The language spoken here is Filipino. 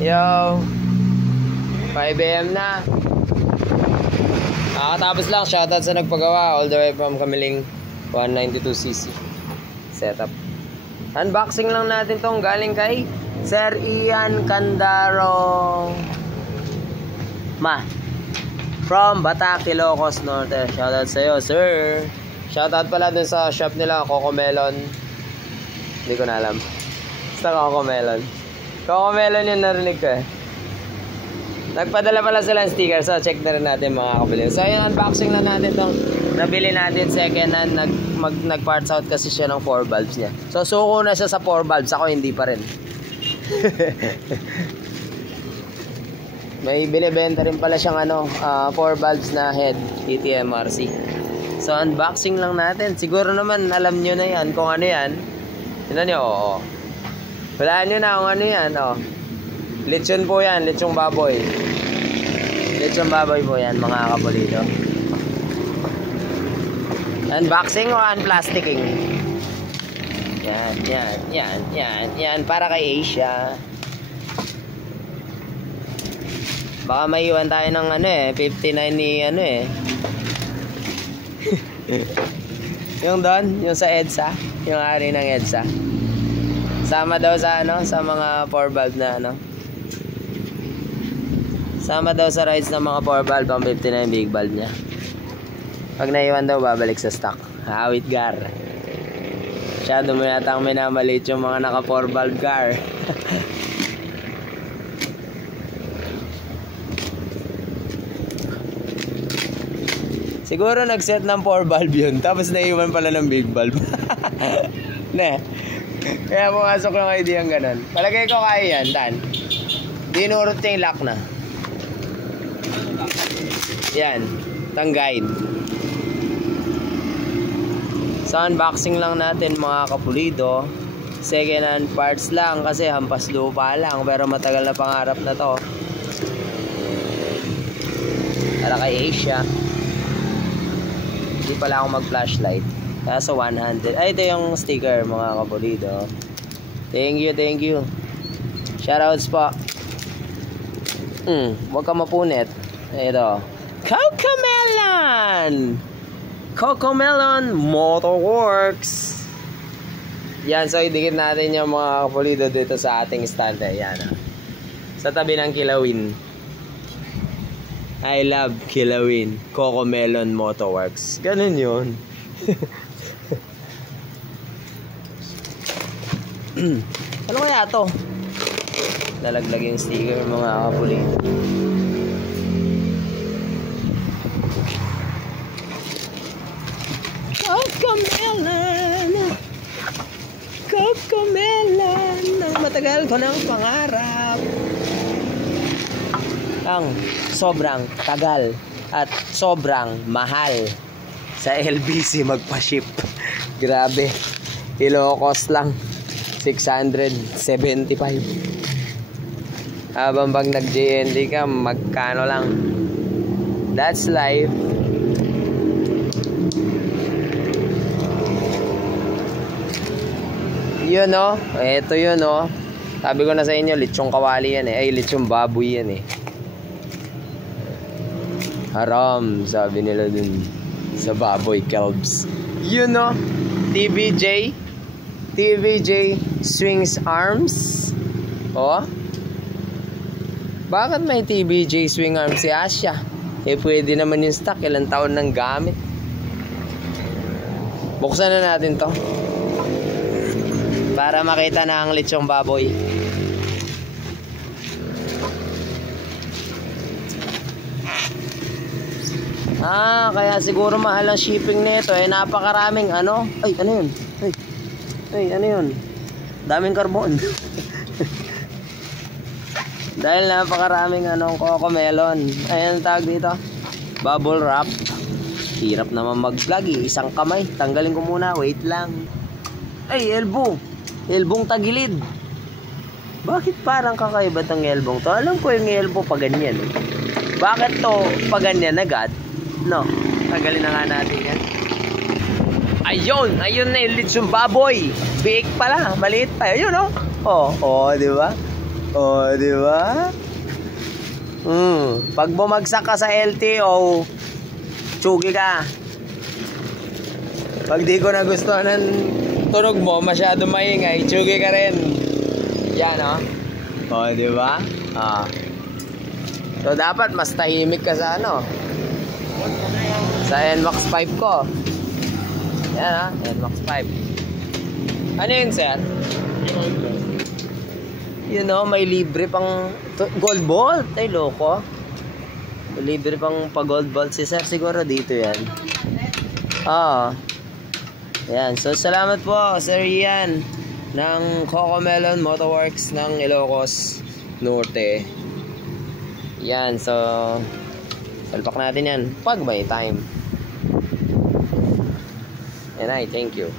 Yo, 5 AM na. Tapos lang, shoutout sa nagpagawa all the way from Kamiling 192cc setup. Unboxing lang natin tong galing kay Sir Ian Candaro from Batac, Ilocos Norte. Shoutout sa iyo, sir. Shoutout pala dun sa shop nila, Coco Melon. Hindi ko na alam. Basta Coco Melon. Coco Melon yung narinig ko eh. Nagpadala pala sila ng sticker, so check na rin natin mga kapatid. So yun, unboxing na natin tong nabili natin second hand. Nag-parts out kasi siya ng 4 valves niya. So suko na siya sa 4 valves, ako hindi pa rin. May binibenta rin pala siyang 4 valves na head TTMRC. So unboxing lang natin. Siguro naman alam nyo na yan kung ano yan. Tignan nyo, oo. Walaan nyo na kung ano yan, lechon po yan, lechong baboy. Lechong baboy po yan mga kapulido. Unboxing o unplasticking? Yan para kay Asia. Baka maiwan tayo ng 59 ni yung doon, yung sa EDSA, yung ari ng EDSA. Sama daw sa sa mga 4 valve na Sama daw sa rides ng mga 4 valve ang 59 big valve niya. Pag naiwan daw, babalik sa stock. Hawit gar. Masyado mo yatang minamalit yung mga naka 4 valve car. Siguro nag-set ng 4 valve yun, tapos naiwan pala ng big valve. Ne. Kaya pumasok ng idea yung ganun. Palagay ko kaya yan, Dan. Dinurot niya yung lock na. Yan, tanggain. So unboxing lang natin mga kapulido. Second hand parts lang kasi hampas lupa lang, pero matagal na pangarap na to. Para kay Asia. Hindi pala ako mag-flashlight. Kaso 100. Ay, ito yung sticker mga kapulido. Thank you. Shoutouts po. Huwag ka mapunit. Ito. Coco Melon Motorworks. Yan, so idikit natin yung mga kapulido dito sa ating stand. Yan. Sa tabi ng Kilawin. I love Kilawin. Coco Melon Motorworks. Ganun yun. Ano kaya to? Lalaglag yung sticker mga kapulido. Coco Melon ang matagal ko ng pangarap. Ang sobrang tagal at sobrang mahal sa LBC magpa-ship. Grabe. Ilocos lang 675. Habang pag nag-JND ka, magkano lang. That's life. Yun ito yun sabi ko na sa inyo, lechong kawali yan ay lechong baboy yan haram, sabi nila dun sa baboy calves. Yun TVJ Swings Arms. Bakit may TVJ Swing Arms si Asia? Pwede naman yung stock, ilang taon nang gamit. Buksan na natin to para makita na ang lechong baboy. Kaya siguro mahal ang shipping nito napakaraming ay ano yun? Ay ano yun? Daming carbon. Dahil napakaraming Coco Melon. Ayan tawag dito, bubble wrap. Hirap naman mag-vlog isang kamay. Tanggalin ko muna, wait lang. Ay, elbong tagilid. Bakit parang kakaiba tong elbong to? Alam ko yung elbow pa ganyan Bakit to pa ganyan agad? Tanggalin na nga natin yan. Ayun na yung lechong baboy. Big pala, maliit pa. Ayun di ba? Oh, di ba? Pag bumagsak ka sa LTO, tsugi ka. Pag di ko nagustuhan ng tunog mo, masyado maingay, tsugi ka rin. Yan, oh. Oh, di ba? Ah. So, dapat mas tahimik ka sa ano? Sa NMAX 5 ko. Yan, ah. NMAX 5. Ano yun, sir? You know, may libre pang gold bolt. Ay, loko. May libre pang pa-gold bolt si sir. Siguro dito yan. Ah. Yan. So, salamat po, Sir Ian ng Cocomelon Motorworks ng Ilocos Norte. Yan. So, salpak natin yan pag may time. And I thank you.